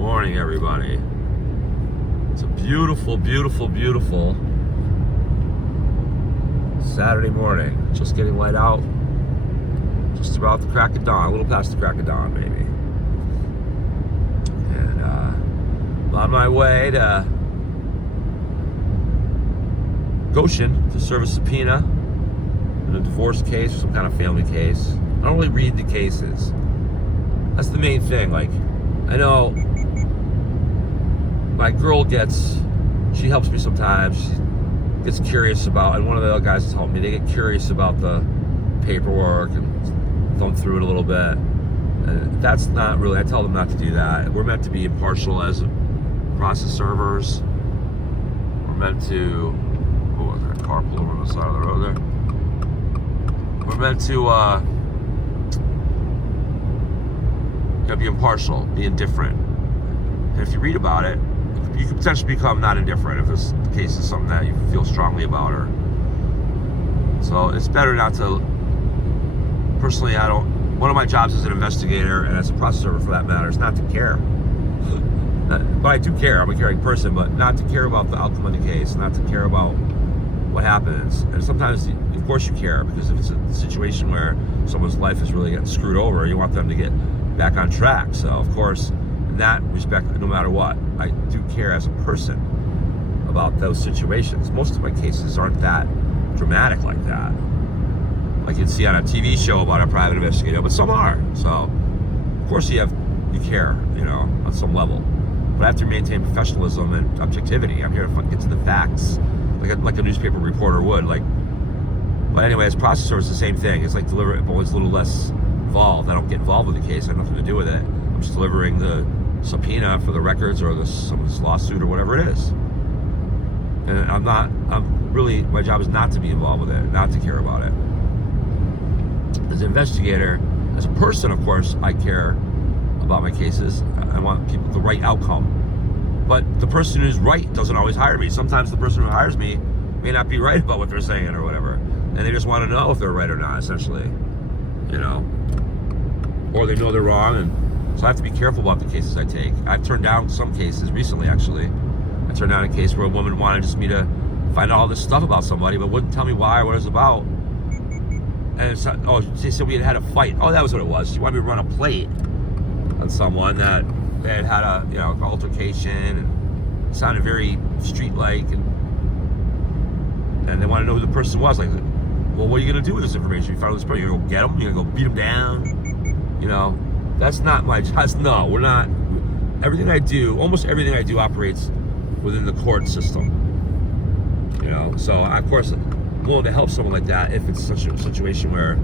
morning, everybody. It's a beautiful, beautiful, beautiful Saturday morning. Just getting light out. Just about the crack of dawn, a little past the crack of dawn, maybe. And I'm on my way to Goshen to serve a subpoena in a divorce case or some kind of family case. I don't really read the cases. That's the main thing. Like, I know my girl she helps me sometimes. She gets curious about, and one of the other guys told me, they get curious about the paperwork and thumb through it a little bit. And that's not really, I tell them not to do that. We're meant to be impartial as process servers. We're meant to, oh, was that car pulled over on the side of the road there? We're meant to, be impartial, be indifferent. And if you read about it, you can potentially become not indifferent if this case is something that you feel strongly about. Or so it's better not to. Personally, one of my jobs as an investigator and as a process server, for that matter, is not to care. But I do care. I'm a caring person, but not to care about the outcome of the case, not to care about what happens. And sometimes, of course, you care, because if it's a situation where someone's life is really getting screwed over, you want them to get back on track. So, of course, in that respect, no matter what, I do care as a person about those situations. Most of my cases aren't that dramatic like that, like you'd see on a TV show about a private investigator, but some are. So, of course, you care, on some level. But I have to maintain professionalism and objectivity. I'm here to get to the facts, like a newspaper reporter would. But anyway, as process server, it's the same thing. It's like delivering, but it's a little less involved. I don't get involved with the case. I have nothing to do with it. I'm just delivering the subpoena for the records or someone's lawsuit or whatever it is. And my job is not to be involved with it, not to care about it. As an investigator, as a person, of course, I care about my cases. I want the right outcome. But the person who's right doesn't always hire me. Sometimes the person who hires me may not be right about what they're saying or whatever. And they just want to know if they're right or not, essentially. Or they know they're wrong, and so I have to be careful about the cases I take. I've turned down some cases recently, actually. I turned down a case where a woman wanted just me to find out all this stuff about somebody, but wouldn't tell me why or what it was about. And she said we had a fight. Oh, that was what it was. She wanted me to run a plate on someone that they had had an altercation, and it sounded very street-like, and they wanted to know who the person was. Like, well, what are you going to do with this information? You found this person, you're going to go get them? You're going to go beat them down? That's not my job. No, we're not. Almost everything I do operates within the court system. So of course I'm willing to help someone like that if it's such a situation where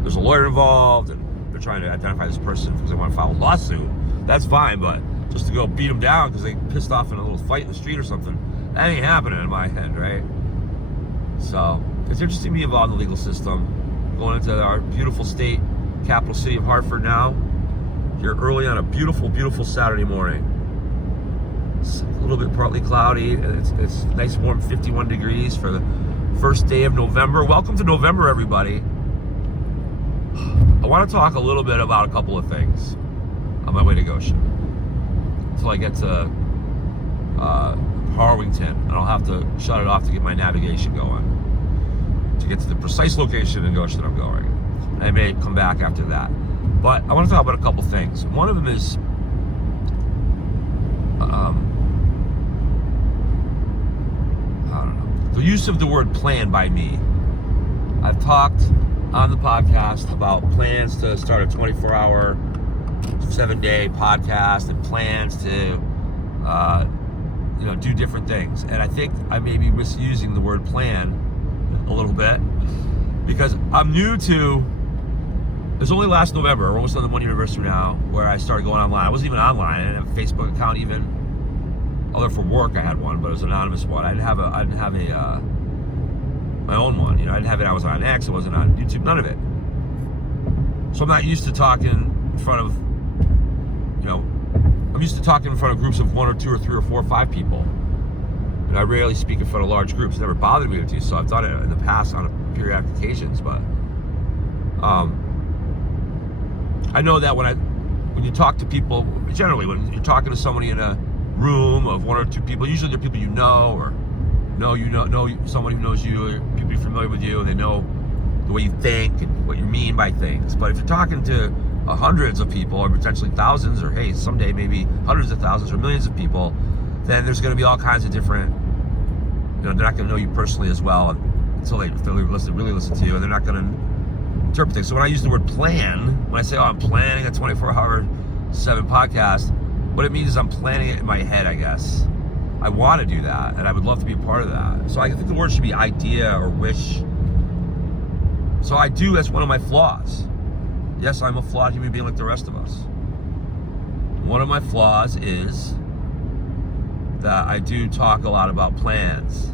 there's a lawyer involved and they're trying to identify this person because they want to file a lawsuit. That's fine, but just to go beat them down because they pissed off in a little fight in the street or something, that ain't happening in my head, right? So it's interesting to be involved in the legal system. Going into our beautiful state capital city of Hartford now, here early on a beautiful, beautiful Saturday morning. It's a little bit partly cloudy, and it's nice warm 51 degrees for the first day of November. Welcome to November, everybody. I want to talk a little bit about a couple of things on my way to Goshen until I get to Harwington, and I'll have to shut it off to get my navigation going to get to the precise location in Goshen I'm going. I may come back after that. But I want to talk about a couple things. One of them is I don't know, the use of the word plan by me. I've talked on the podcast about plans to start a 24-hour, 7-day podcast and plans to do different things. And I think I may be misusing the word plan a little bit because I'm new to. It was only last November, we're almost on the 1 year anniversary now, where I started going online. I wasn't even online. I didn't have a Facebook account even. Although for work I had one, but it was an anonymous one. I didn't have my own one. I didn't have it. I was on X. I wasn't on YouTube. None of it. So I'm not used to talking in front of, I'm used to talking in front of groups of 1 or 2 or 3 or 4 or 5 people. And I rarely speak in front of large groups. It never bothered me to do so. I've done it in the past on periodic occasions, but I know that when when you talk to people, generally when you're talking to somebody in a room of one or two people, usually they're people you know, or know someone who knows you, or people who are familiar with you, and they know the way you think and what you mean by things. But if you're talking to hundreds of people, or potentially thousands, or hey, someday maybe hundreds of thousands or millions of people, then there's going to be all kinds of different, they're not going to know you personally as well until they really listen to you, and they're not going to interpret things. So when I use the word plan, when I say, I'm planning a 24-hour 7 podcast, what it means is I'm planning it in my head, I guess. I want to do that, and I would love to be a part of that. So I think the word should be idea or wish. So I do, that's one of my flaws. Yes, I'm a flawed human being like the rest of us. One of my flaws is that I do talk a lot about plans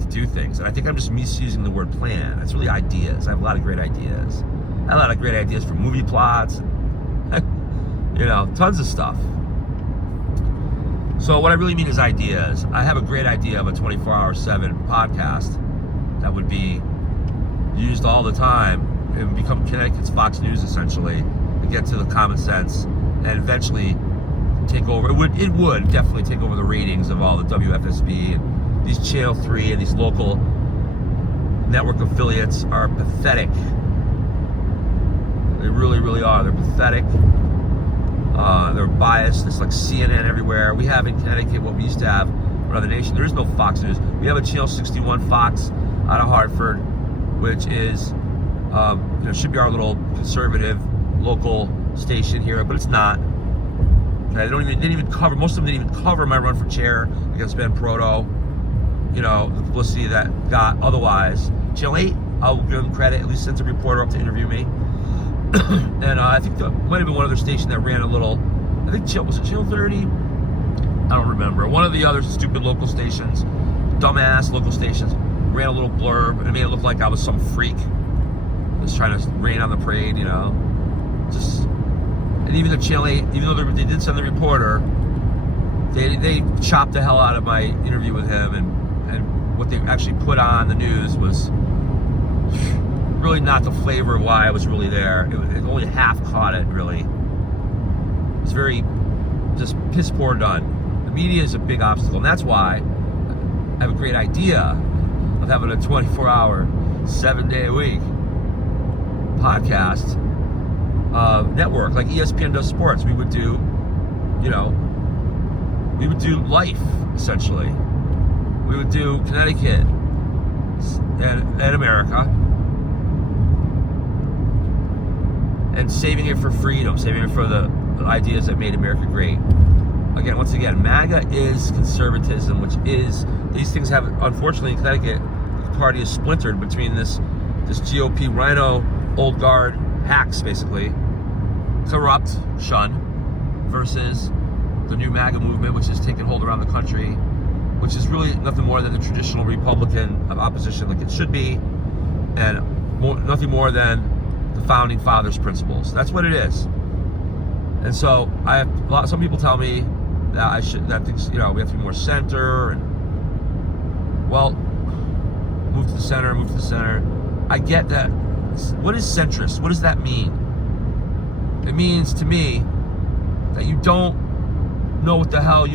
to do things. And I think I'm just misusing the word plan. It's really ideas. I have a lot of great ideas. I have a lot of great ideas for movie plots, tons of stuff. So what I really mean is ideas. I have a great idea of a 24-hour 7 podcast that would be used all the time and become Connecticut's Fox News, essentially, to get to the common sense and eventually take over. It would definitely take over the ratings of all the WFSB and these Channel 3 and these local network affiliates are pathetic. They really, really are. They're pathetic. They're biased. It's like CNN everywhere. We have in Connecticut what we used to have around the nation. There is no Fox News. We have a Channel 61 Fox out of Hartford, which is should be our little conservative local station here, but it's not. Okay, didn't even cover. Most of them didn't even cover my run for chair against Ben Proto. The publicity that got otherwise. Channel 8, I'll give them credit. At least sent a reporter up to interview me. And I think there might have been one other station that ran a little. I think was it Channel 30? I don't remember. One of the other stupid local stations, dumbass local stations, ran a little blurb and it made it look like I was some freak just trying to rain on the parade, and even the Channel 8, even though they did send the reporter, they chopped the hell out of my interview with him, and what they actually put on the news was really not the flavor of why I was really there. It only half caught it, really. It was very just piss poor done. The media is a big obstacle, and that's why I have a great idea of having a 24-hour, 7-day-a-week podcast network like ESPN does sports. We would do life, essentially. We would do Connecticut and America, and saving it for freedom, saving it for the ideas that made America great. Once again, MAGA is conservatism, which is, these things have, unfortunately in Connecticut, the party is splintered between this GOP rhino, old guard hacks, basically, corrupt, shun, versus the new MAGA movement, which has taken hold around the country, which is really nothing more than the traditional Republican opposition like it should be, and nothing more than the founding fathers' principles. That's what it is. And so some people tell me that things, we have to be more center, and move to the center. I get that. What is centrist? What does that mean? It means to me that you don't know what the hell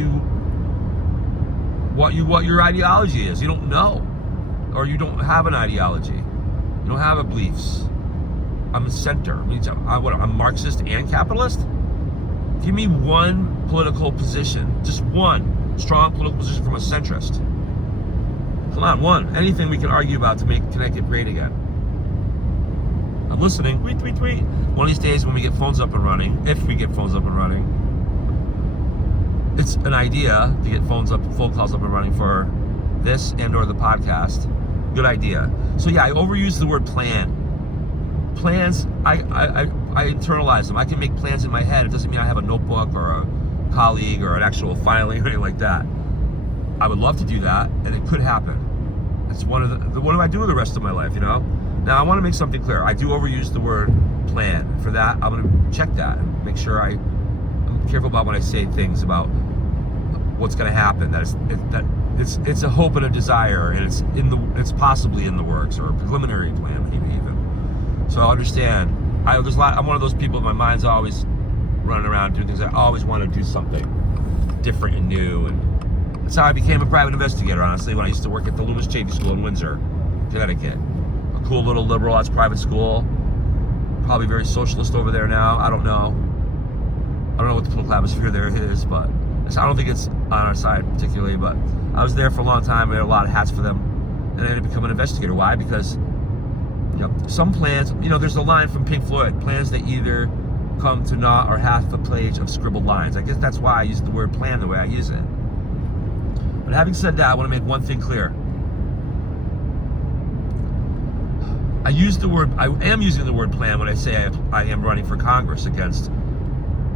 what your ideology is. You don't know, or you don't have an ideology. You don't have a beliefs. I'm a center. I'm Marxist and capitalist. Give me one political position, just one strong political position from a centrist. Come on, one. Anything we can argue about to make Connecticut great again. I'm listening. Tweet, tweet, tweet. One of these days when we get phones up and running, if we get phones up and running, it's an idea to get phone calls up and running for this and or the podcast. Good idea. So yeah, I overuse the word plan. Plans, I internalize them. I can make plans in my head. It doesn't mean I have a notebook or a colleague or an actual filing or anything like that. I would love to do that, and it could happen. It's one of the what do I do with the rest of my life, Now, I want to make something clear. I do overuse the word plan. For that, I'm going to check that and make sure I'm careful about when I say things about what's going to happen. It's a hope and a desire, and it's possibly in the works, or a preliminary plan even. So I understand. I'm one of those people. My mind's always running around doing things. I always wanted to do something different and new, and that's how I became a private investigator, honestly, when I used to work at the Loomis Cheney School in Windsor, Connecticut. A cool little liberal arts private school. Probably very socialist over there now. I don't know what the political atmosphere there is, but I don't think it's on our side particularly, but I was there for a long time. I had a lot of hats for them, and I ended up becoming an investigator. Why? Because some plans, there's a line from Pink Floyd, plans that either come to naught or half a page of scribbled lines. I guess that's why I use the word plan the way I use it. But having said that, I want to make one thing clear. I am using the word plan when I say I am running for Congress against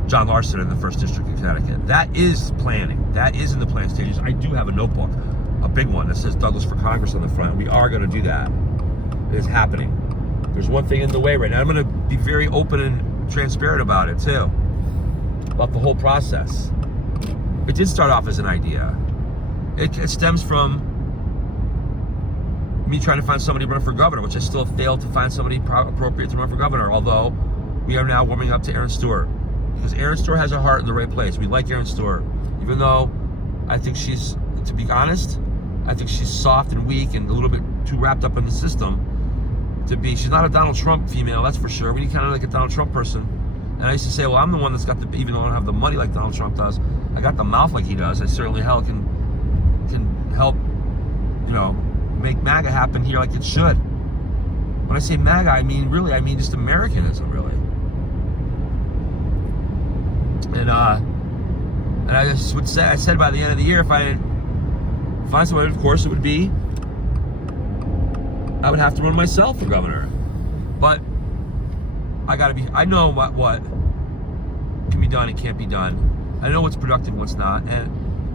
John Larson in the 1st District of Connecticut. That is planning. That is in the plan stages. I do have a notebook, a big one that says Douglas for Congress on the front. We are going to do that. It is happening. There's one thing in the way right now. I'm going to be very open and transparent about it too, about the whole process. It did start off as an idea. It stems from me trying to find somebody to run for governor, which I still failed to find somebody appropriate to run for governor, although we are now warming up to Erin Stewart. Because Erin Stewart has her heart in the right place. We like Erin Stewart. Even though I think she's, to be honest, I think she's soft and weak and a little bit too wrapped up in the system she's not a Donald Trump female, that's for sure. We need kind of like a Donald Trump person. And I used to say, well, I'm the one that's got even though I don't have the money like Donald Trump does, I got the mouth like he does. I certainly can help, make MAGA happen here like it should. When I say MAGA, I mean just Americanism, really. And I just would say, I said by the end of the year, if I didn't find somebody, of course, I would have to run myself for governor. But I know what can be done and can't be done. I know what's productive and what's not. And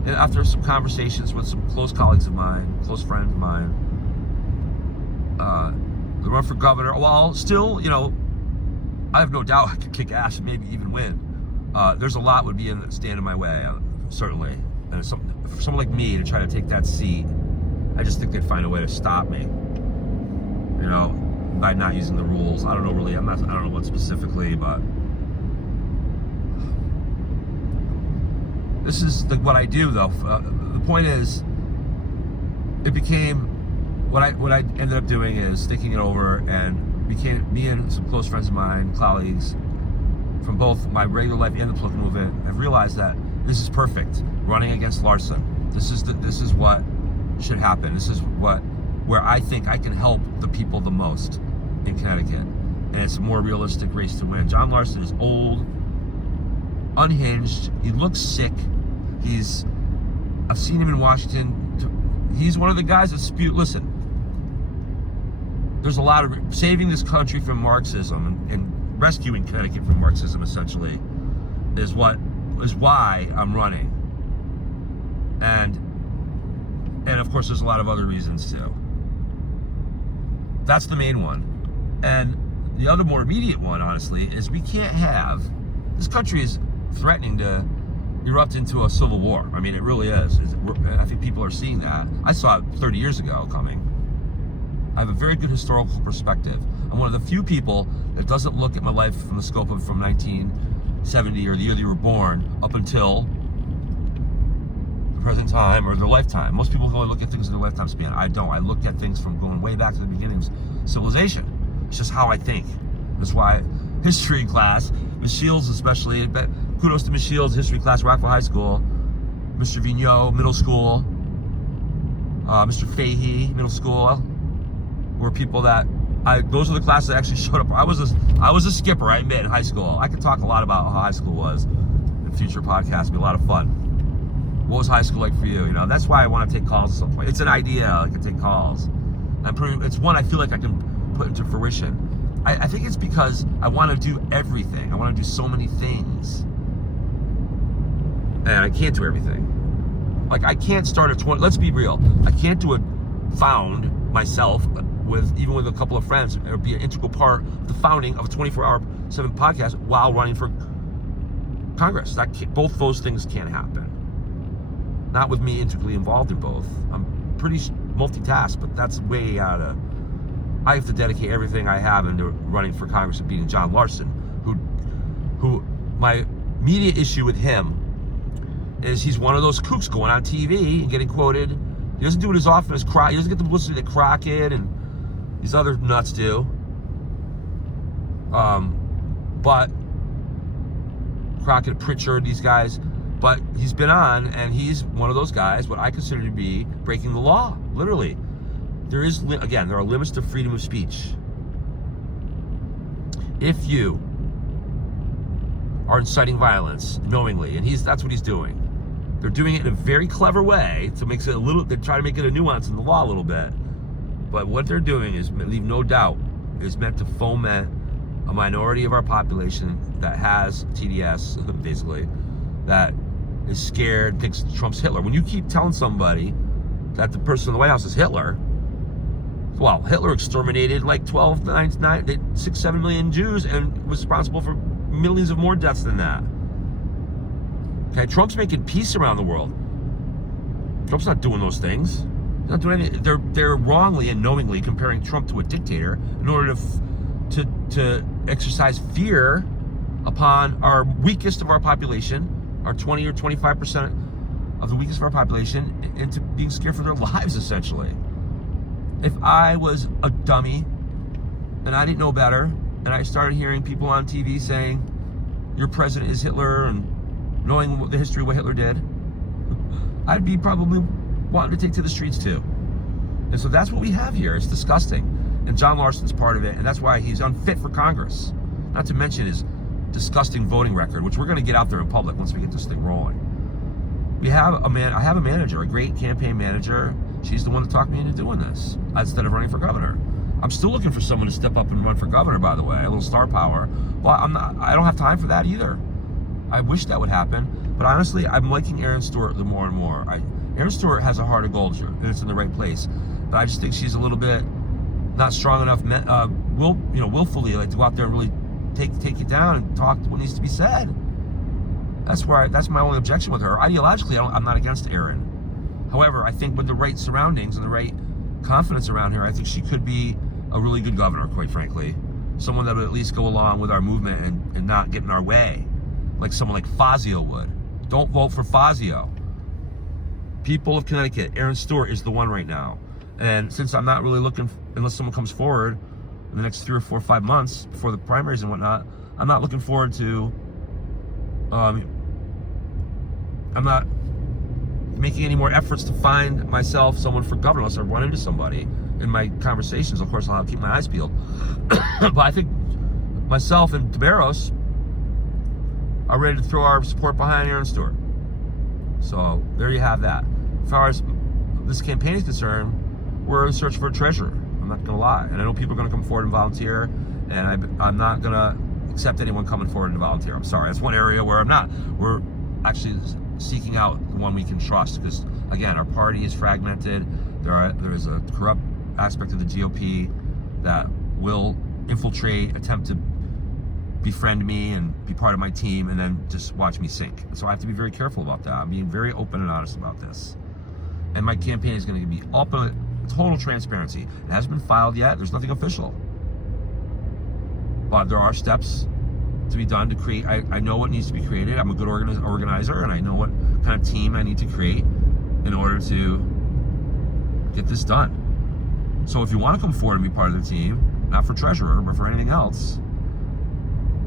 after some conversations with some close colleagues of mine, close friends of mine, the run for governor, well, still, I have no doubt I could kick ass and maybe even win. There's a lot would stand in my way, certainly. And for someone like me to try to take that seat, I just think they'd find a way to stop me. By not using the rules. I don't know really. I don't know what specifically, but this is what I do, though. The point is, it became what I ended up doing is thinking it over, and became me and some close friends of mine, colleagues from both my regular life and the political movement, have realized that this is perfect. Running against Larson. This is what should happen. This is where I think I can help the people the most in Connecticut. And it's a more realistic race to win. John Larson is old, unhinged, he looks sick. I've seen him in Washington. He's one of the guys that listen, there's a lot of saving this country from Marxism and rescuing Connecticut from Marxism, essentially, is why I'm running. And of course there's a lot of other reasons too. That's the main one. And the other more immediate one, honestly, is we can't have, this country is threatening to erupt into a civil war. I mean, it really is. I think people are seeing that. I saw it 30 years ago coming. I have a very good historical perspective. I'm one of the few people that doesn't look at my life from the scope of from 1970 or the year that you were born up until the present time or their lifetime. Most people can only look at things in their lifetime span. I don't. I look at things from going way back to the beginning of civilization. It's just how I think. That's why history class, Ms. Shields especially, but kudos to Ms. Shields, history class, Rockville High School, Mr. Vigneault, middle school, Mr. Fahey, middle school, were people that those are the classes that actually showed up. I was a skipper, I admit, in high school. I could talk a lot about how high school was in future podcasts. It'd be a lot of fun. What was high school like for you? That's why I want to take calls at some point. It's an idea. I can take calls. It's one I feel like I can put into fruition. I think it's because I want to do everything. I want to do so many things. And I can't do everything. Like, I can't start let's be real. I can't do a found myself even with a couple of friends, or be an integral part of the founding of a 24-hour/7 podcast while running for Congress. Both those things can't happen. Not with me integrally involved in both. I'm pretty multitask, but that's way out of. I have to dedicate everything I have into running for Congress and beating John Larson, who my media issue with him is he's one of those kooks going on TV and getting quoted. He doesn't do it as often as Crockett. He doesn't get the publicity that Crockett and these other nuts do. But Crockett, Pritchard, these guys. But he's been on, and he's one of those guys, what I consider to be breaking the law, literally. There are limits to freedom of speech. If you are inciting violence knowingly, and that's what he's doing. They're doing it in a very clever way to make it they try to make it a nuance in the law a little bit. But what they're doing is, leave no doubt, is meant to foment a minority of our population that has TDS, basically, that is scared, thinks Trump's Hitler. When you keep telling somebody that the person in the White House is Hitler, well, Hitler exterminated like 6, 7 million Jews and was responsible for millions of more deaths than that. Okay, Trump's making peace around the world. Trump's not doing those things. He's not doing anything. They're wrongly and knowingly comparing Trump to a dictator in order to exercise fear upon our weakest of our population, our 20 or 25% of the weakest of our population, into being scared for their lives, essentially. If I was a dummy and I didn't know better, and I started hearing people on TV saying, your president is Hitler, and knowing the history of what Hitler did, I'd be probably wanting to take to the streets too. And so that's what we have here. It's disgusting. And John Larson's part of it, and that's why he's unfit for Congress. Not to mention his disgusting voting record, which we're going to get out there in public once we get this thing rolling. I have a manager, a great campaign manager. She's the one that talked me into doing this instead of running for governor. I'm still looking for someone to step up and run for governor, by the way, a little star power. But I don't have time for that either. I wish that would happen. But honestly, I'm liking Erin Stewart the more and more. Erin Stewart has a heart of gold, and it's in the right place. But I just think she's a little bit not strong enough, willfully, like, to go out there and really take it down and talk what needs to be said. That's my only objection with her. Ideologically, I'm not against Erin. However, I think with the right surroundings and the right confidence around her, I think she could be a really good governor, quite frankly. Someone that would at least go along with our movement and not get in our way, like someone like Fazio would. Don't vote for Fazio. People of Connecticut, Erin Stewart is the one right now. And since I'm not really looking, unless someone comes forward in the next 3 or 4 or 5 months before the primaries and whatnot, I'm not looking forward to, I'm not making any more efforts to find myself someone for governor unless I run into somebody in my conversations. Of course, I'll have to keep my eyes peeled. But I think myself and Taberos are ready to throw our support behind Erin Stewart. So there you have that. As far as this campaign is concerned, we're in search for a treasurer. I'm not going to lie. And I know people are going to come forward and volunteer, and I'm not going to accept anyone coming forward and volunteer. I'm sorry. That's one area where we're actually seeking out the one we can trust, because again, our party is fragmented. There is a corrupt aspect of the GOP that will infiltrate, attempt to befriend me and be part of my team, and then just watch me sink. So I have to be very careful about that. I'm being very open and honest about this. And my campaign is going to be open, total transparency. It hasn't been filed yet. There's nothing official. But there are steps to be done to create. I know what needs to be created. I'm a good organizer, and I know what kind of team I need to create in order to get this done. So if you want to come forward and be part of the team, not for treasurer, but for anything else,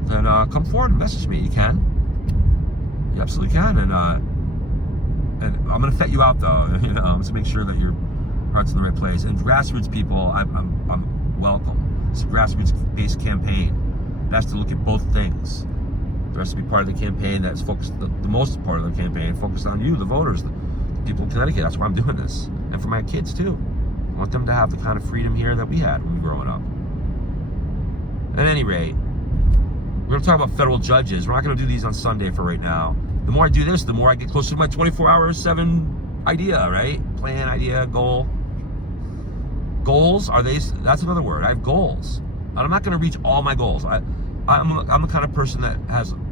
then come forward and message me. You can. You absolutely can. And I'm going to vet you out, though, to make sure that your heart's in the right place. And grassroots people, I'm welcome. It's a grassroots-based campaign. It has to look at both things. There has to be part of the campaign that's focused, the most part of the campaign, focused on you, the voters, the people in Connecticut. That's why I'm doing this. And for my kids, too. I want them to have the kind of freedom here that we had when we were growing up. At any rate, we're going to talk about federal judges. We're not going to do these on Sunday for right now. The more I do this, the more I get closer to my 24/7 idea, right? Plan, idea, goal. Goals, that's another word. I have goals. And I'm not going to reach all my goals. I'm the kind of person that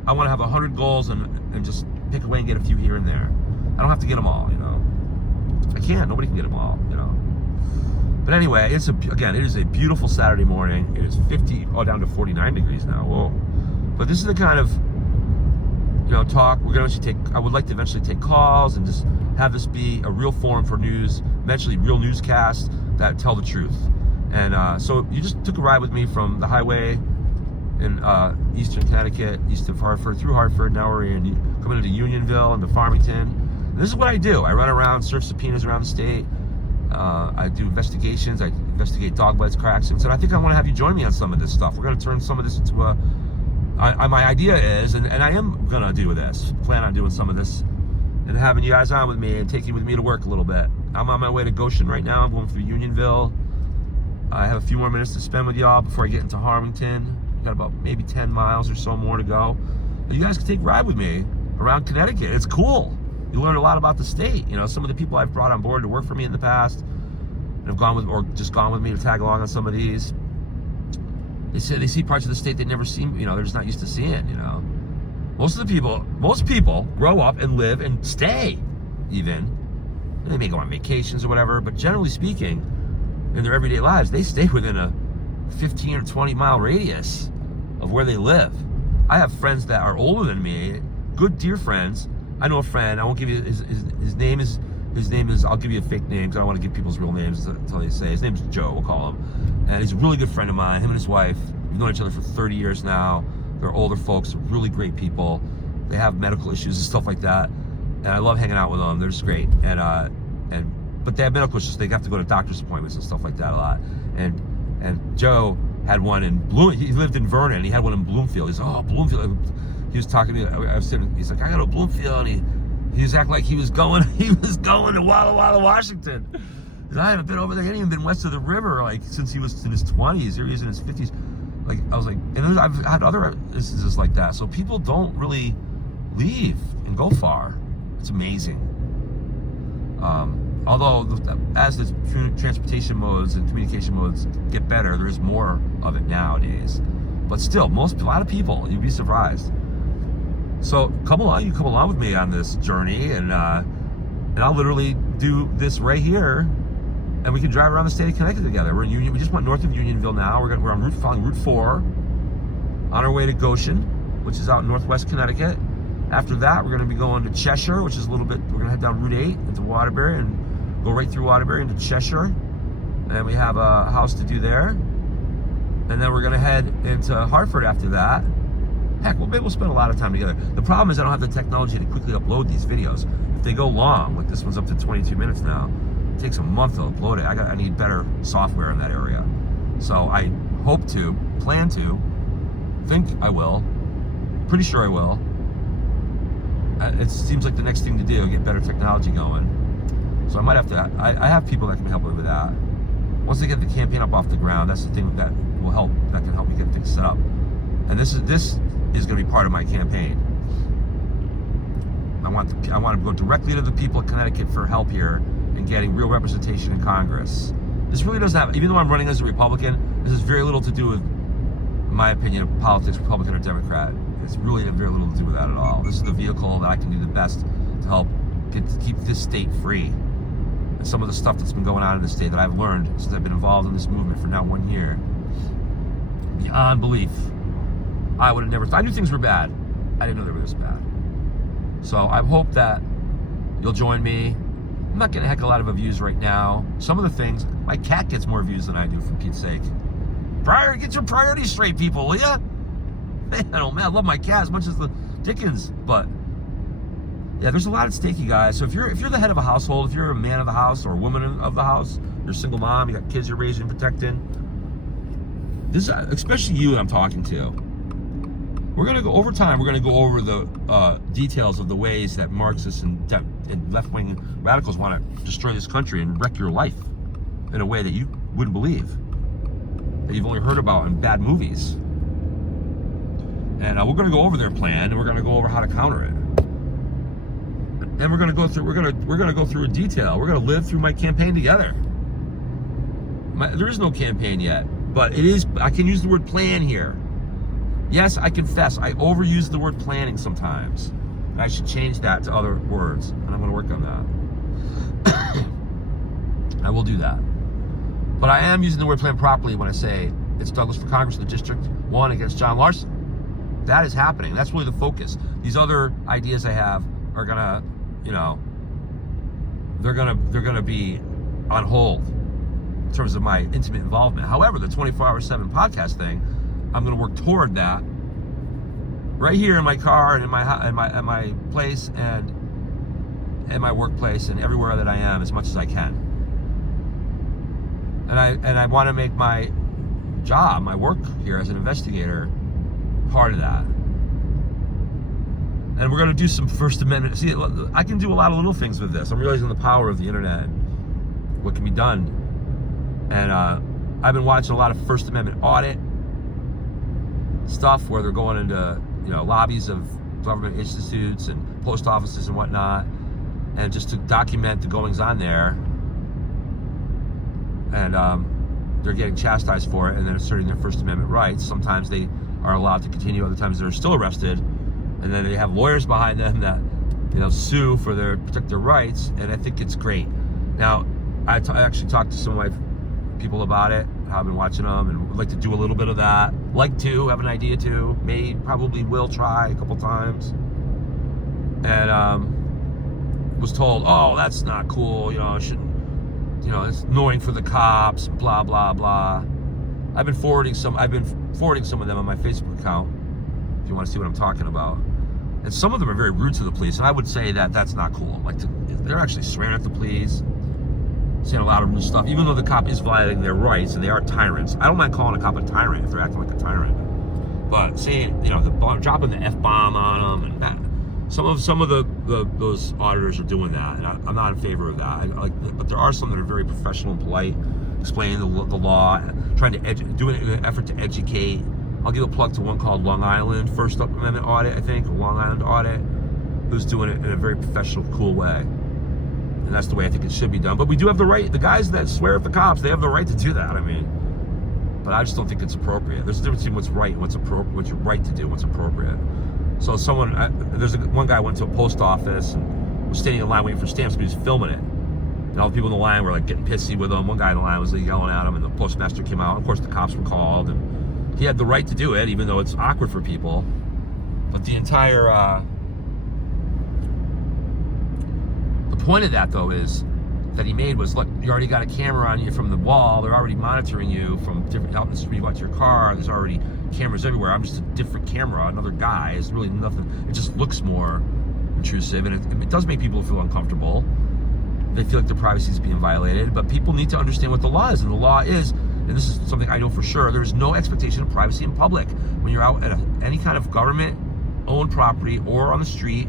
I want to have 100 goals and just pick away and get a few here and there. I don't have to get them all, I can't. Nobody can get them all, But anyway, it is a beautiful Saturday morning. It is down to 49 degrees now. Whoa. But this is the kind of, talk. We're going to I would like to eventually take calls and just have this be a real forum for news, eventually real newscasts that tell the truth. And so you just took a ride with me from the highway in eastern Connecticut, east of Hartford, through Hartford. Now we're coming into Unionville and to Farmington. And this is what I do. I run around, serve subpoenas around the state. I do investigations. I investigate dog bites, car accidents. And I think I want to have you join me on some of this stuff. We're going to turn some of this into my idea is, and I am going to do this, plan on doing some of this, and having you guys on with me and taking with me to work a little bit. I'm on my way to Goshen right now. I'm going through Unionville. I have a few more minutes to spend with y'all before I get into Harmington. Got about maybe 10 miles or so more to go. But you guys can take a ride with me around Connecticut. It's cool. You learn a lot about the state. Some of the people I've brought on board to work for me in the past and have gone with me to tag along on some of these. They say they see parts of the state they never seen. They're just not used to seeing. Most people grow up and live and stay. Even they may go on vacations or whatever, but generally speaking, in their everyday lives, they stay within a 15 or 20 mile radius of where they live. I have friends that are older than me, good dear friends. I know a friend. I won't give you his name is. I'll give you a fake name because I don't want to give people's real names until they say. His name's Joe. We'll call him. And he's a really good friend of mine. Him and his wife. We've known each other for 30 years now. They're older folks, really great people. They have medical issues and stuff like that. And I love hanging out with them. They're just great. But they have medical issues. They have to go to doctor's appointments and stuff like that a lot. And Joe had one in he lived in Vernon, and he had one in Bloomfield. He's like, oh, Bloomfield. He was talking to me. I was sitting, he's like, I got to Bloomfield, and he was acting like he was going to Walla Walla, Washington. He's like, I haven't been over there. He hadn't even been west of the river since he was in his 20s. Here he is in his 50s. I was like, and I've had other instances like that. So people don't really leave and go far. It's amazing. Although as the transportation modes and communication modes get better, there is more of it nowadays. But still, a lot of people, you'd be surprised. So you come along with me on this journey, and I'll literally do this right here, and we can drive around the state of Connecticut together. We're in Union. We just went north of Unionville now. We're on Route 4, on our way to Goshen, which is out in northwest Connecticut. After that, we're going to be going to Cheshire, which is we're going to head down Route 8 into Waterbury and go right through Waterbury into Cheshire. And we have a house to do there. And then we're going to head into Hartford after that. Heck, maybe we'll spend a lot of time together. The problem is I don't have the technology to quickly upload these videos. If they go long, like this one's up to 22 minutes now, it takes a month to upload it. I need better software in that area. So I plan to, think I will, pretty sure I will. It seems like the next thing to do, get better technology going. So I might have to, I have people that can help me with that. Once they get the campaign up off the ground, that's the thing that can help me get things set up. And this is going to be part of my campaign. I want to go directly to the people of Connecticut for help here in getting real representation in Congress. This really doesn't have, even though I'm running as a Republican, this has very little to do with, in my opinion, politics, Republican or Democrat. It's really very little to do with that at all. This is the vehicle that I can do the best to help keep this state free. And some of the stuff that's been going on in the state that I've learned since I've been involved in this movement for now 1 year, beyond belief. I would have never thought. I knew things were bad. I didn't know they were this bad. So I hope that you'll join me. I'm not getting a heck of a lot of views right now. Some of the things, my cat gets more views than I do, for Pete's sake. Get your priorities straight, people, will ya? Man, oh man, I love my cat as much as the Dickens, but yeah, there's a lot at stake, you guys. So if you're the head of a household, if you're a man of the house or a woman of the house, you're a single mom, you got kids you're raising and protecting, this, especially you that I'm talking to, we're going to go over time. We're going to go over the details of the ways that Marxists and left-wing radicals want to destroy this country and wreck your life in a way that you wouldn't believe, that you've only heard about in bad movies. And we're going to go over their plan, and we're going to go over how to counter it. And we're going to go through in detail. We're going to live through my campaign together. There is no campaign yet, but it is. I can use the word plan here. Yes, I confess, I overuse the word planning sometimes. I should change that to other words, and I'm going to work on that. I will do that. But I am using the word plan properly when I say it's Douglas for Congress in the District 1 against John Larson. That is happening. That's really the focus. These other ideas I have are gonna, they're gonna be on hold in terms of my intimate involvement. However, the 24/7 podcast thing, I'm gonna work toward that right here in my car and in my place and in my workplace and everywhere that I am as much as I can. And I want to make my job, my work here as an investigator, part of that. And we're going to do some First Amendment. See, I can do a lot of little things with this. I'm realizing the power of the internet, what can be done. And I've been watching a lot of First Amendment audit stuff where they're going into, lobbies of government institutes and post offices and whatnot, and just to document the goings on there. And they're getting chastised for it, and then asserting their First Amendment rights. Sometimes they are allowed to continue, other times they're still arrested, and then they have lawyers behind them that sue for protect their rights, and I think it's great. Now, I actually talked to some of my people about it. I've been watching them, and would like to do a little bit of that. Have an idea to, probably will try a couple times, and was told, oh, that's not cool. Shouldn't. It's annoying for the cops, blah, blah, blah. I've been forwarding some of them on my Facebook account, if you want to see what I'm talking about. And some of them are very rude to the police, and I would say that that's not cool. They're actually swearing at the police, saying a lot of rude stuff, even though the cop is violating their rights, and they are tyrants. I don't mind calling a cop a tyrant if they're acting like a tyrant. But saying, dropping the F-bomb on them, and that, some of those auditors are doing that, and I'm not in favor of that. But there are some that are very professional and polite, explaining the law, trying to doing an effort to educate. I'll give a plug to one called Long Island First Amendment Audit, I think, or Long Island Audit, who's doing it in a very professional, cool way. And that's the way I think it should be done. But we do have the right. The guys that swear at the cops, they have the right to do that. But I just don't think it's appropriate. There's a difference between what's right and what's appropriate, what's your right to do, and what's appropriate. So one guy went to a post office and was standing in line waiting for stamps, but he was filming it. And all the people in the line were getting pissy with him. One guy in the line was yelling at him, and the postmaster came out. Of course, the cops were called, and he had the right to do it, even though it's awkward for people. But the entire the point of that, though, is that he made was, look, you already got a camera on you from the wall. They're already monitoring you from different out in the street. You got your car. There's already cameras everywhere. I'm just a different camera, another guy. It's really nothing. It just looks more intrusive, and it does make people feel uncomfortable. They feel like their privacy is being violated. But people need to understand what the law is, and the law is, and this is something I know for sure, there's no expectation of privacy in public when you're out at any kind of government-owned property or on the street.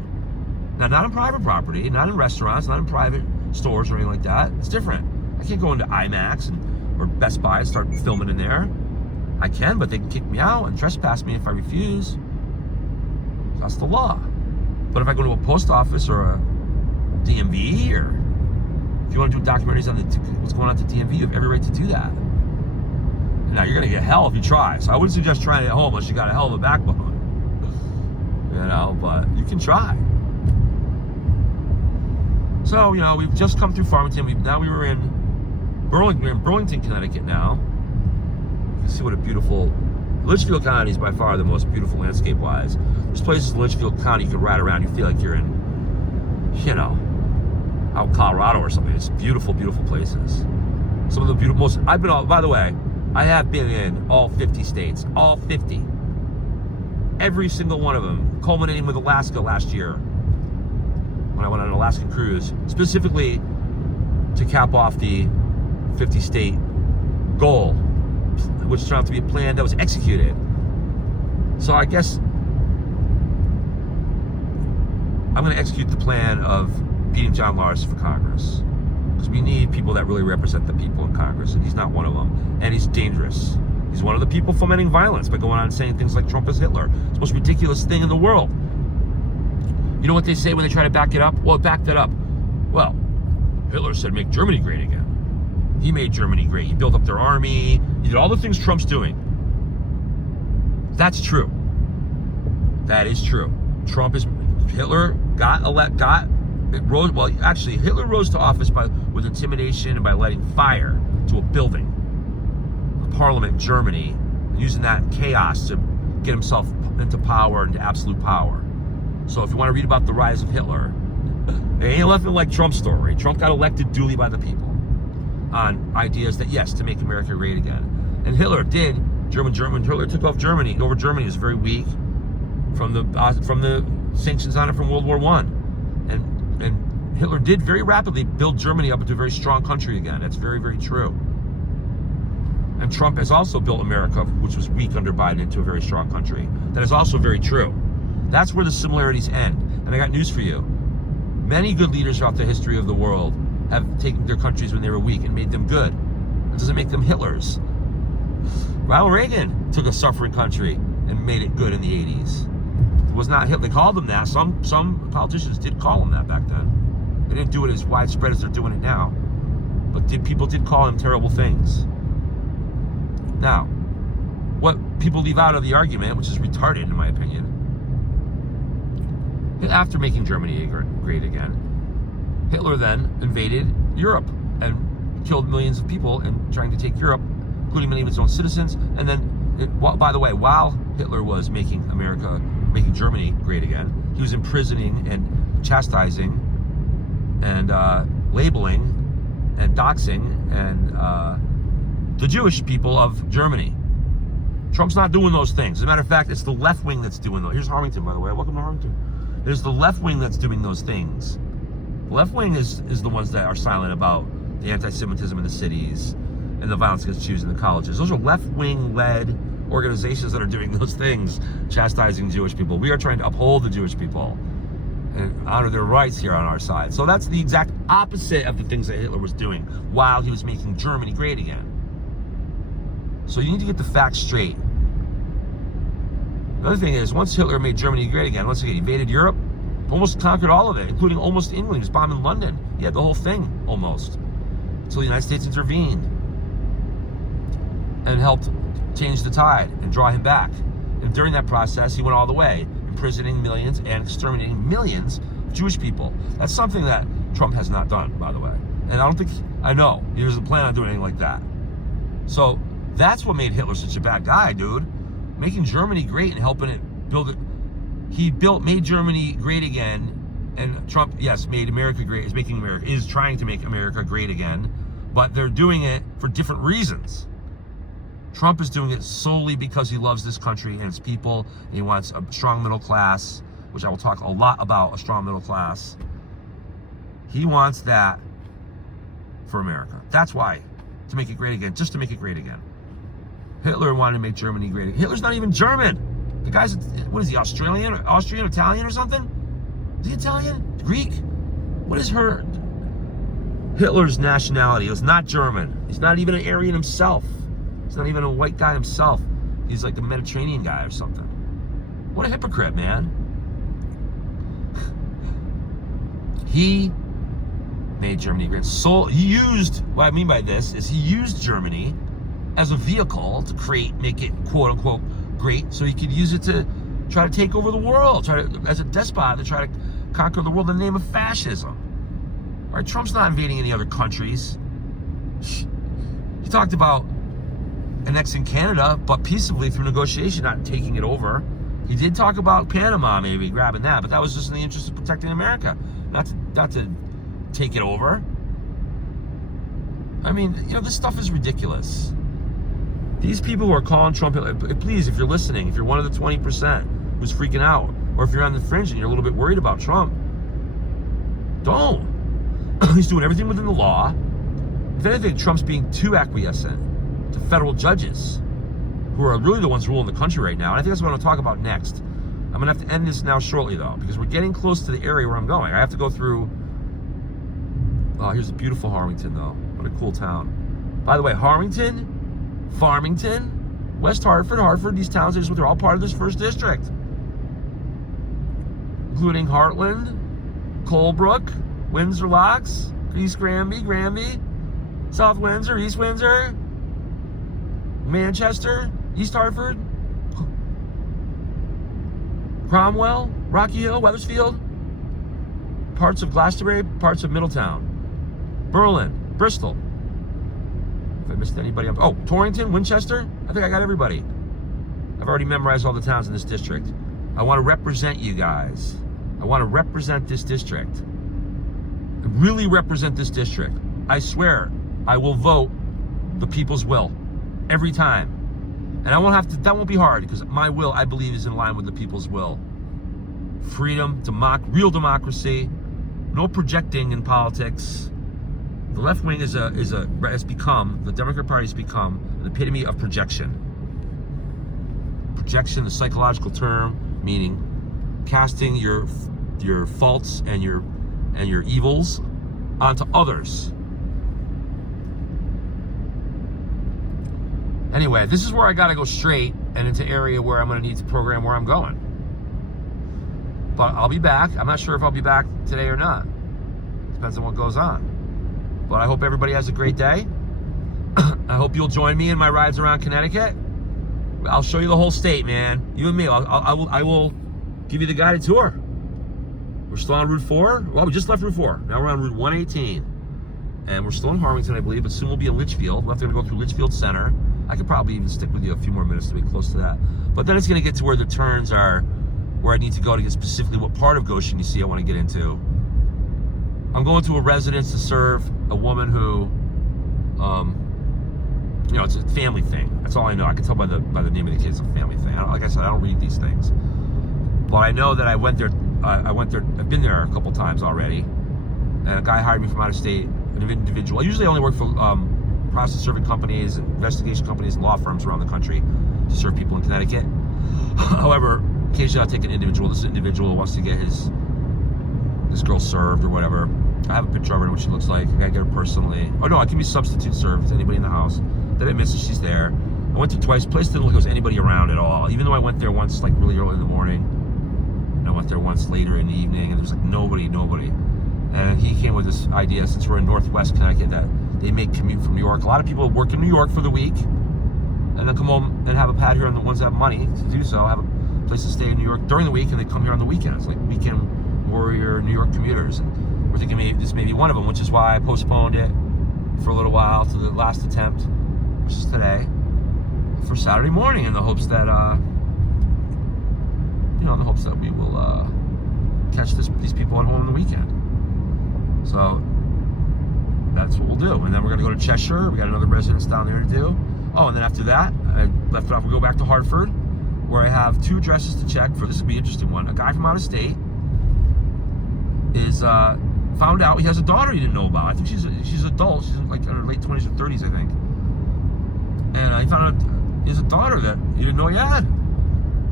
Now, not on private property, not in restaurants, not in private stores or anything like that. It's different. I can't go into IMAX or Best Buy and start filming in there. I can, but they can kick me out and trespass me if I refuse. That's the law. But if I go to a post office or a DMV, or if you want to do documentaries on what's going on at the DMV, you have every right to do that. Now, you're going to get hell if you try. So I wouldn't suggest trying it at home unless you got a hell of a backbone. But you can try. So, we've just come through Farmington. We were in Burlington, Connecticut now. You can see what a beautiful... Litchfield County is by far the most beautiful landscape-wise. There's places in Litchfield County you can ride around. You feel like you're in, out in Colorado or something. It's beautiful, beautiful places. Some of the beautiful... by the way, I have been in all 50 states. All 50. Every single one of them, culminating with Alaska last year, when I went on an Alaskan cruise, specifically to cap off the 50-state goal, which turned out to be a plan that was executed. So I guess I'm going to execute the plan of beating John Larson for Congress, because we need people that really represent the people in Congress, and he's not one of them, and he's dangerous. He's one of the people fomenting violence by going on and saying things like Trump is Hitler. It's the most ridiculous thing in the world. You know what they say when they try to back it up? Well, it backed it up. Well, Hitler said make Germany great again. He made Germany great. He built up their army. He did all the things Trump's doing. That's true. That is true. Hitler Hitler rose to office with intimidation and by lighting fire to a building, the parliament in Germany, and using that chaos to get himself into power, into absolute power. So if you want to read about the rise of Hitler, it ain't nothing like Trump's story. Trump got elected duly by the people on ideas that, yes, to make America great again. And Hitler did. Hitler took over Germany. It was very weak from the sanctions on it from World War I. And Hitler did very rapidly build Germany up into a very strong country again. That's very, very true. And Trump has also built America, which was weak under Biden, into a very strong country. That is also very true. That's where the similarities end. And I got news for you. Many good leaders throughout the history of the world have taken their countries when they were weak and made them good. It doesn't make them Hitlers. Ronald Reagan took a suffering country and made it good in the 80s. It was not Hitler. They called them that. Some politicians did call them that back then. They didn't do it as widespread as they're doing it now. But people did call them terrible things. Now, what people leave out of the argument, which is retarded in my opinion, after making Germany great again, Hitler then invaded Europe and killed millions of people and trying to take Europe, including many of its own citizens. And then, by the way, while Hitler was making Germany great again, he was imprisoning and chastising and labeling and doxing and the Jewish people of Germany. Trump's not doing those things. As a matter of fact, it's the left wing that's doing those. Here's Harmington, by the way. Welcome to Harmington. There's the left wing that's doing those things. The left wing is the ones that are silent about the anti-Semitism in the cities and the violence against Jews in the colleges. Those are left-wing led organizations that are doing those things, chastising Jewish people. We are trying to uphold the Jewish people and honor their rights here on our side. So that's the exact opposite of the things that Hitler was doing while he was making Germany great again. So you need to get the facts straight. Another thing is, once Hitler made Germany great again, once again, he invaded Europe, almost conquered all of it, including almost England. He was bombing London. He had the whole thing, almost. Until the United States intervened and helped change the tide and draw him back. And during that process, he went all the way, imprisoning millions and exterminating millions of Jewish people. That's something that Trump has not done, by the way. And I know, he doesn't plan on doing anything like that. So that's what made Hitler such a bad guy, dude. Making Germany great and helping it build it. He made Germany great again, and Trump, yes, made America great, is trying to make America great again, but they're doing it for different reasons. Trump is doing it solely because he loves this country and its people, and he wants a strong middle class, which I will talk a lot about, a strong middle class. He wants that for America. That's why, to make it great again, just to make it great again. Hitler wanted to make Germany great again. Hitler's not even German. The guy's, what is he, Austrian, Italian or something? Is he Italian? Greek? What is Hitler's nationality? He was not German. He's not even an Aryan himself. He's not even a white guy himself. He's like a Mediterranean guy or something. What a hypocrite, man. He made Germany great. So what I mean by this is he used Germany as a vehicle to make it quote unquote great, so he could use it to try to take over the world, as a despot to try to conquer the world in the name of fascism. All right, Trump's not invading any other countries. He talked about annexing Canada, but peaceably through negotiation, not taking it over. He did talk about Panama, maybe grabbing that, but that was just in the interest of protecting America, not to take it over. I mean, this stuff is ridiculous. These people who are calling Trump, please, if you're listening, if you're one of the 20% who's freaking out, or if you're on the fringe and you're a little bit worried about Trump, don't. He's doing everything within the law. If anything, Trump's being too acquiescent to federal judges, who are really the ones ruling the country right now. And I think that's what I'm going to talk about next. I'm going to have to end this now shortly, though, because we're getting close to the area where I'm going. I have to go through... Oh, here's a beautiful Harmington, though. What a cool town. By the way, Harmington... Farmington, West Hartford, these towns, they're all part of this first district. Including Heartland, Colebrook, Windsor Locks, East Granby, South Windsor, East Windsor, Manchester, East Hartford, Cromwell, Rocky Hill, Wethersfield, parts of Glastonbury, parts of Middletown, Berlin, Bristol. If I missed anybody, Torrington, Winchester, I think I got everybody. I've already memorized all the towns in this district. I want to represent you guys. I want to represent this district. Really represent this district. I swear, I will vote the people's will every time. And I won't have to, that won't be hard, because my will, I believe, is in line with the people's will. Freedom, real democracy, no projecting in politics. The left wing has become, the Democrat Party has become an epitome of projection. Projection, the psychological term, meaning casting your faults and your evils onto others. Anyway, this is where I got to go straight and into area where I'm going to need to program where I'm going. But I'll be back. I'm not sure if I'll be back today or not. Depends on what goes on. But I hope everybody has a great day. I hope you'll join me in my rides around Connecticut. I'll show you the whole state, man. You and me. I will give you the guided tour. We're still on Route 4. Well, we just left Route 4. Now we're on Route 118. And we're still in Harwington, I believe, but soon we'll be in Litchfield. We're going to go through Litchfield Center. I could probably even stick with you a few more minutes to be close to that. But then it's going to get to where the turns are, where I need to go to get specifically what part of Goshen you see I want to get into. I'm going to a residence to serve a woman who, it's a family thing. That's all I know. I can tell by the name of the kids, it's a family thing. Like I said, I don't read these things. But I know that I went there. I've been there a couple times already. And a guy hired me from out of state, an individual. I usually only work for process serving companies, investigation companies, and law firms around the country to serve people in Connecticut. However, occasionally I'll take an individual. This individual wants to get this girl served or whatever. I have a picture of her and what she looks like. I gotta get her personally. Oh no, I can be substitute served to anybody in the house. Then I miss her, she's there. I went there twice. Place didn't look like there was anybody around at all. Even though I went there once like really early in the morning. And I went there once later in the evening and there was like nobody. And he came with this idea, since we're in Northwest Connecticut, that they make commute from New York. A lot of people work in New York for the week and then come home and have a pad here, and the ones that have money to do so have a place to stay in New York during the week, and they come here on the weekends, like weekend warrior New York commuters. And we're thinking maybe this may be one of them, which is why I postponed it for a little while to the last attempt, which is today, for Saturday morning, in the hopes that we will catch these people at home on the weekend. So that's what we'll do. And then we're going to go to Cheshire. We got another residence down there to do. Oh, and then after that, I left it off. We'll go back to Hartford, where I have 2 addresses to check for. This will be an interesting one. A guy from out of state is found out he has a daughter he didn't know about. I think she's adult. She's like in her late 20s or 30s, I think. And he found out he has a daughter that he didn't know he had.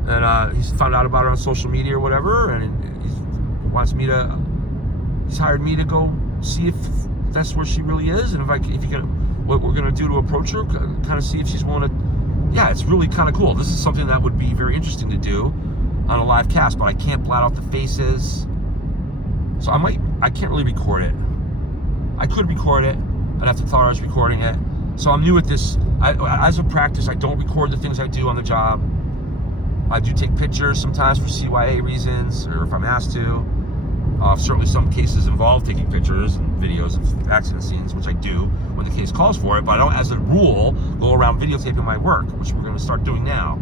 And he's found out about her on social media or whatever, and he's hired me to go see if that's where she really is, and what we're gonna do to approach her, kind of see if she's willing to. Yeah, it's really kind of cool. This is something that would be very interesting to do on a live cast, but I can't blot out the faces, so I can't really record it. I could record it. I'd have to tell her I was recording it. So I'm new at this. As a practice, I don't record the things I do on the job. I do take pictures sometimes for CYA reasons, or if I'm asked to. Certainly some cases involve taking pictures and videos of accident scenes, which I do when the case calls for it, but I don't, as a rule, go around videotaping my work, which we're going to start doing now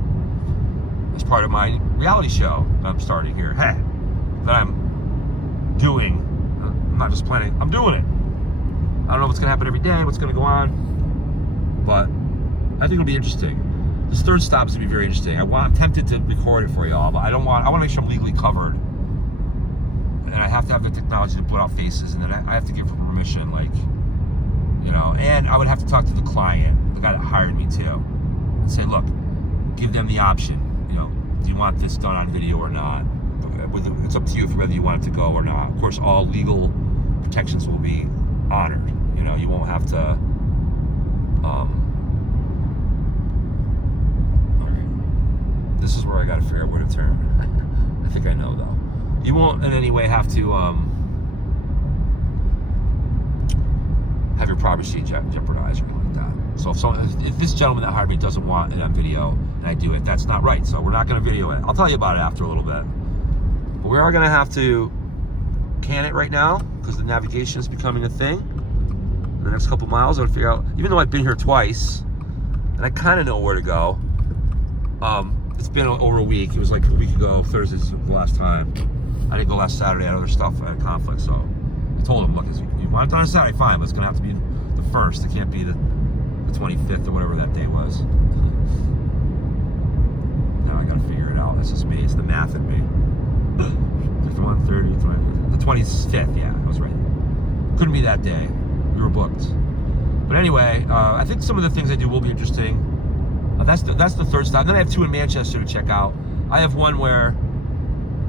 as part of my reality show that I'm starting here. That I'm doing. I'm not just planning, I'm doing it. I don't know what's going to happen every day, what's going to go on, but I think it'll be interesting. This third stop is going to be very interesting. I'm tempted to record it for y'all, but I want to make sure I'm legally covered. And I have to have the technology to put out faces, and then I have to give her permission, and I would have to talk to the client, the guy that hired me too, and say, look, give them the option, do you want this done on video or not? It's up to you whether you want it to go or not. Of course, all legal protections will be honored. You won't have to, all right. This is where I got to figure out where to turn. I think I know though. You won't in any way have to have your privacy jeopardized or anything like that. So if this gentleman that hired me doesn't want it on video and I do it, that's not right. So we're not going to video it. I'll tell you about it after a little bit. But we are going to have to can it right now because the navigation is becoming a thing. In the next couple miles, I'll figure out, even though I've been here twice and I kind of know where to go, It's been over a week. It was like a week ago. Thursday's the last time. I didn't go last Saturday. I had other stuff. I had conflict. So I told him, look, if you want it done on Saturday, fine. But it's going to have to be the 1st. It can't be the 25th or whatever that day was. Now I got to figure it out. That's just me. It's the math in me. 51, 30, 20, the 25th. Yeah, I was right. Couldn't be that day. We were booked. But anyway, I think some of the things I do will be interesting. That's the third stop. Then I have 2 in Manchester to check out. I have one where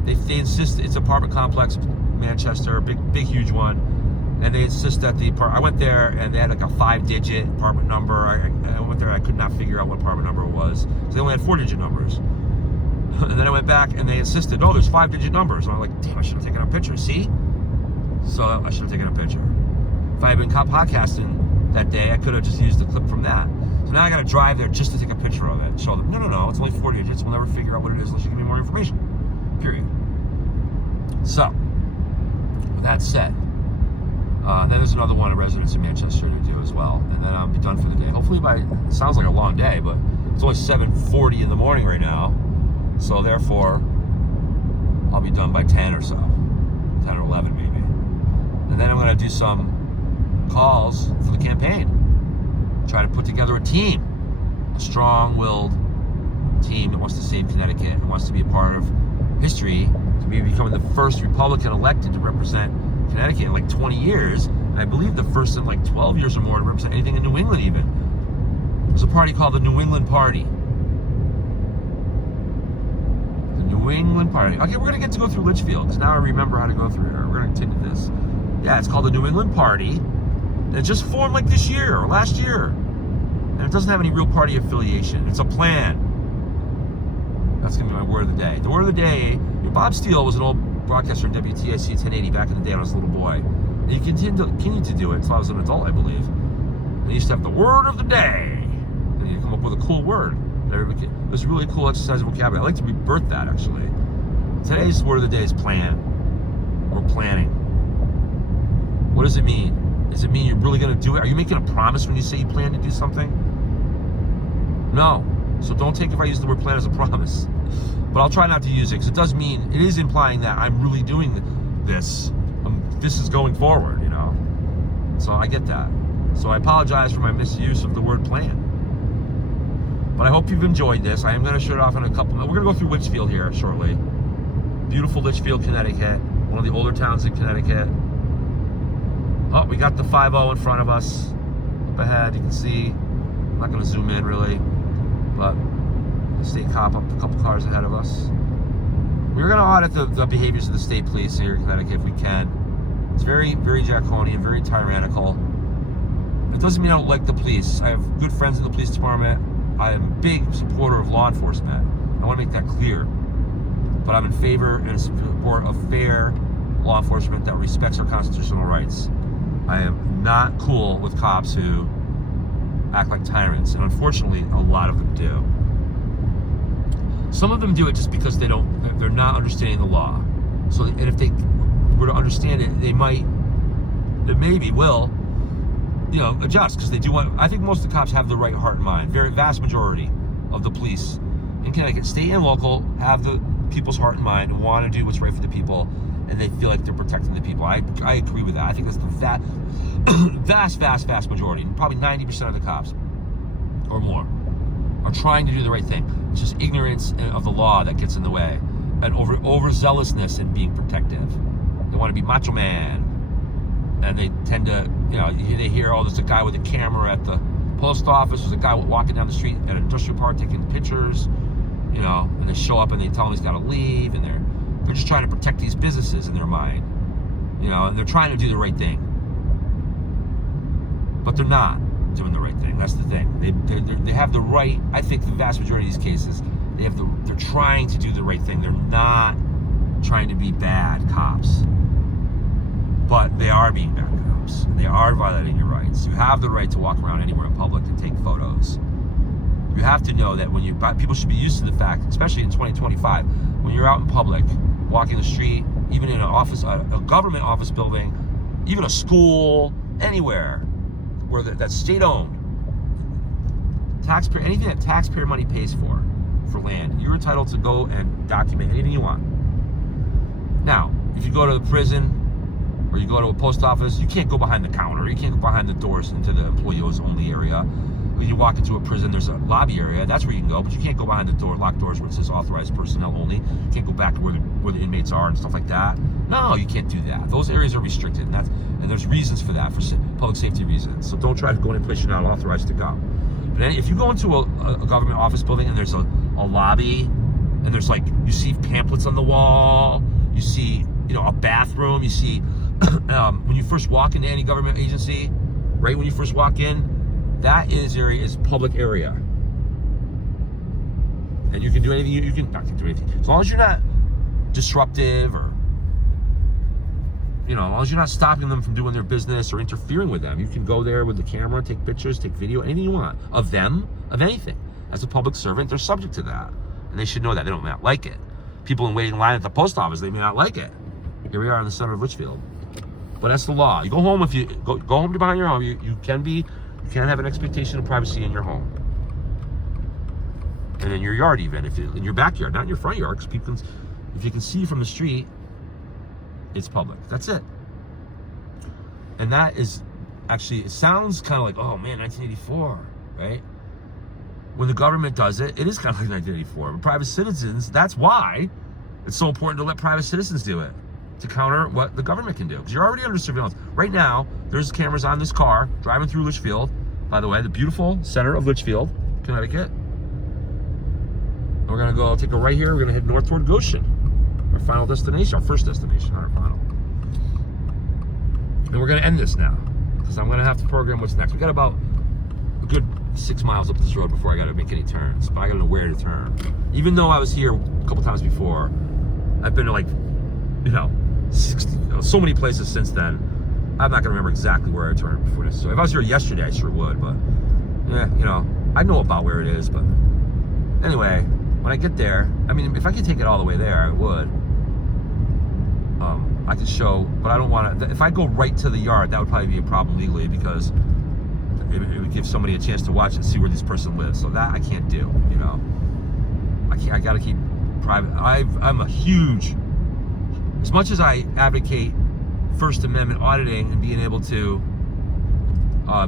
they insist it's an apartment complex, Manchester, big huge one, and they insist that I went there and they had like a 5-digit apartment number. I went there and I could not figure out what apartment number it was because they only had 4-digit numbers. And then I went back and they insisted, no, there's 5-digit numbers. And I'm like, damn, I should have taken a picture. See? So I should have taken a picture. If I had been podcasting that day, I could have just used the clip from that. So now I got to drive there just to take a picture of it and show them, no, it's only 4 digits. We'll never figure out what it is unless you give me more information. Period. So, with that said, then there's another one, a residence in Manchester to do as well. And then I'll be done for the day. Hopefully it sounds like a long day, but it's only 7:40 in the morning right now. So therefore, I'll be done by 10 or so. 10 or 11 maybe. And then I'm going to do some calls for the campaign. Try to put together a team, a strong-willed team that wants to save Connecticut and wants to be a part of history, to be becoming the first Republican elected to represent Connecticut in like 20 years. I believe the first in like 12 years or more to represent anything in New England even. There's a party called the New England Party. The New England Party. Okay, we're going to get to go through Litchfield because now I remember how to go through here. We're going to continue this. Yeah, it's called the New England Party. And it just formed like this year or last year. And it doesn't have any real party affiliation. It's a plan. That's going to be my word of the day. The word of the day, Bob Steele was an old broadcaster in WTIC 1080 back in the day when I was a little boy. And he continued to do it until I was an adult, I believe. And he used to have the word of the day. And he'd come up with a cool word. It was a really cool exercise of vocabulary. I like to rebirth that, actually. Today's word of the day is plan. Or planning. What does it mean? Does it mean you're really going to do it? Are you making a promise when you say you plan to do something? No. So don't take if I use the word plan as a promise. But I'll try not to use it because it does mean, it is implying that I'm really doing this. This is going forward, you know. So I get that. So I apologize for my misuse of the word plan. But I hope you've enjoyed this. I am going to shut it off in a couple minutes. We're going to go through Litchfield here shortly. Beautiful Litchfield, Connecticut. One of the older towns in Connecticut. Oh, we got the 5-0 in front of us. Up ahead, you can see. I'm not going to zoom in really, but the state cop up a couple cars ahead of us. We're going to audit the behaviors of the state police here in Connecticut if we can. It's very, very draconian, very tyrannical. It doesn't mean I don't like the police. I have good friends in the police department. I am a big supporter of law enforcement. I want to make that clear. But I'm in favor and support of fair law enforcement that respects our constitutional rights. I am not cool with cops who act like tyrants, and unfortunately, a lot of them do. Some of them do it just because they're not understanding the law. So, and if they were to understand it, they maybe will, adjust because they do want. I think most of the cops have the right heart and mind. Very vast majority of the police in Connecticut, state and local, have the people's heart and mind and want to do what's right for the people. And they feel like they're protecting the people. I agree with that. I think that's the vast majority. Probably 90% of the cops or more are trying to do the right thing. It's just ignorance of the law that gets in the way, and overzealousness in being protective. They want to be macho man, and they tend to, they hear, oh, there's a guy with a camera at the post office. There's a guy walking down the street at an industrial park taking pictures, and they show up and they tell him he's got to leave, and they're just trying to protect these businesses in their mind, and they're trying to do the right thing. But they're not doing the right thing. That's the thing. They have the right, I think the vast majority of these cases, they're trying to do the right thing. They're not trying to be bad cops. But they are being bad cops. They are violating your rights. You have the right to walk around anywhere in public and take photos. You have to know that people should be used to the fact, especially in 2025, when you're out in public, walking the street, even in an office, a government office building, even a school, anywhere where that's state-owned, anything that taxpayer money pays for for land. You're entitled to go and document anything you want. Now, if you go to the prison or you go to a post office, you can't go behind the counter. You can't go behind the doors into the employees only area. When you walk into a prison, there's a lobby area. That's where you can go, but you can't go behind the door, locked doors where it says authorized personnel only. You can't go back to where the inmates are and stuff like that. No, you can't do that. Those areas are restricted, and there's reasons for that, for public safety reasons. So don't try to go in a place you're not authorized to go. But if you go into a government office building and there's a lobby, and there's like, you see pamphlets on the wall, you see, a bathroom, you see, when you first walk into any government agency, right when you first walk in, that area is public area. And you can do anything, you can not do anything. As long as you're not disruptive or, as long as you're not stopping them from doing their business or interfering with them, you can go there with the camera, take pictures, take video, anything you want of them, of anything. As a public servant, they're subject to that. And they should know that. They don't not like it. People in waiting line at the post office, they may not like it. Here we are in the center of Litchfield. But that's the law. You go home, if you go home to behind your home, you can have an expectation of privacy in your home. And in your yard even, in your backyard, not in your front yard, because if you can see from the street, it's public. That's it. And that is actually, it sounds kind of like, oh man, 1984, right? When the government does it, it is kind of like 1984. But private citizens, that's why it's so important to let private citizens do it, to counter what the government can do. Because you're already under surveillance. Right now, there's cameras on this car driving through Litchfield. By the way, the beautiful center of Litchfield, Connecticut. And we're gonna go take a right here. We're gonna head north toward Goshen, our final destination, our first destination, not our final. And we're gonna end this now, because I'm gonna have to program what's next. We got about a good 6 miles up this road before I gotta make any turns, but I gotta know where to turn. Even though I was here a couple times before, I've been to like, so many places since then. I'm not gonna remember exactly where I turned before this. So if I was here yesterday, I sure would, but yeah, I know about where it is, but anyway, when I get there, I mean, if I could take it all the way there, I would. I could show, but I don't want to. If I go right to the yard, that would probably be a problem legally, because it would give somebody a chance to watch and see where this person lives. So that I can't do, I got to keep private. I'm a huge, as much as I advocate First Amendment auditing and being able to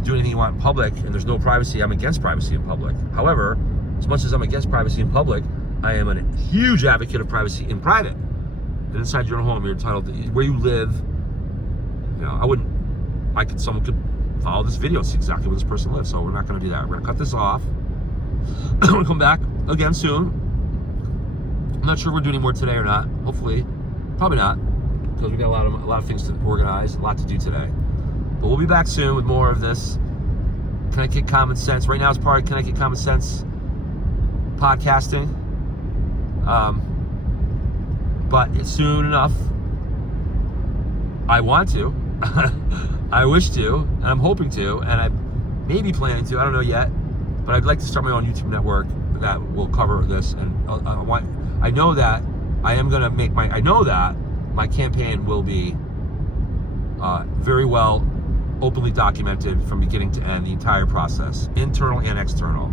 do anything you want in public, and there's no privacy, I'm against privacy in public. However, as much as I'm against privacy in public, I am a huge advocate of privacy in private. And inside your own home, you're entitled to where you live. Someone could follow this video, see exactly where this person lives. So we're not going to do that. We're going to cut this off. I'm going to come back again soon. I'm not sure if we're doing any more today or not. Hopefully, probably not, because we got a lot of things to organize, a lot to do today. But we'll be back soon with more of this Connecticut Common Sense. Right now, it's part of Connecticut Common Sense podcasting. But it's soon enough. I want to. I wish to, and I'm hoping to, and I may be planning to. I don't know yet, but I'd like to start my own YouTube network that will cover this. And I know that I am going to make I know that my campaign will be very well openly documented from beginning to end, the entire process, internal and external.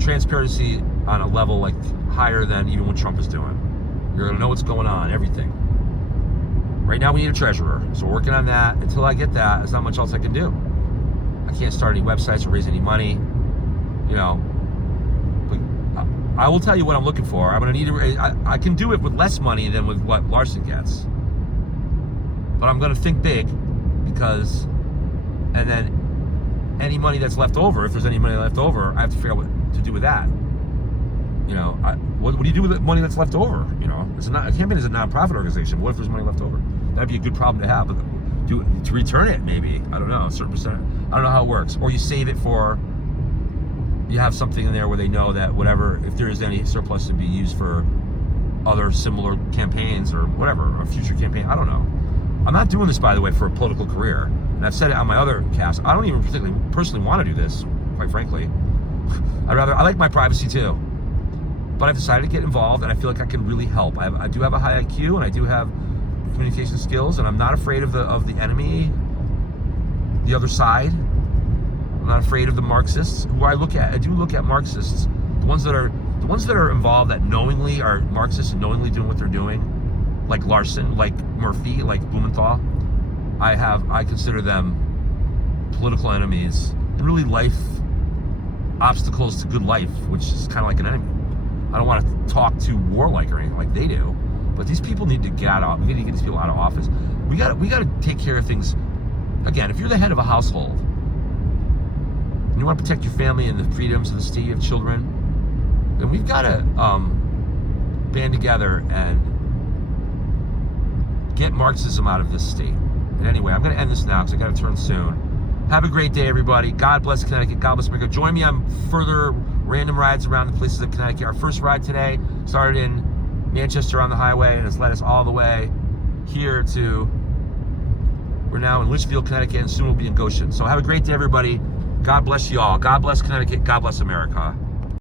Transparency on a level like higher than even what Trump is doing. You're going to know what's going on, everything. Right now we need a treasurer, so we're working on that. Until I get that, there's not much else I can do. I can't start any websites or raise any money, But I will tell you what I'm looking for. I'm going to need I can do it with less money than with what Larson gets. But I'm going to think big, because, and then any money that's left over, if there's any money left over, I have to figure out what to do with that. What do you do with the money that's left over? A campaign is a non-profit organization. What if there's money left over? That'd be a good problem to have. But to return it, maybe. I don't know, a certain percent. I don't know how it works. Or you save it for, you have something in there where they know that whatever, if there is any surplus, to be used for other similar campaigns or whatever, a future campaign. I don't know. I'm not doing this, by the way, for a political career. And I've said it on my other cast. I don't even particularly personally want to do this, quite frankly. I like my privacy too. But I've decided to get involved, and I feel like I can really help. I do have a high IQ, and I do have communication skills, and I'm not afraid of the enemy, the other side. I'm not afraid of the Marxists, who I do look at Marxists, the ones that ones that are involved that knowingly are Marxists and knowingly doing what they're doing, like Larson, like Murphy, like Blumenthal, I consider them political enemies and really life obstacles to good life, which is kind of like an enemy. I don't want to talk to warlike or anything like they do, but these people need to get out. We need to get these people out of office. We got to take care of things. Again, if you're the head of a household and you want to protect your family and the freedoms of the state, you have children, then we've got to band together and get Marxism out of this state. And anyway, I'm going to end this now because I got to turn soon. Have a great day, everybody. God bless Connecticut. God bless America. Join me on further random rides around the places of Connecticut. Our first ride today started in Manchester on the highway and has led us all the way here to, we're now in Litchfield, Connecticut, and soon we'll be in Goshen. So have a great day, everybody. God bless you all. God bless Connecticut. God bless America.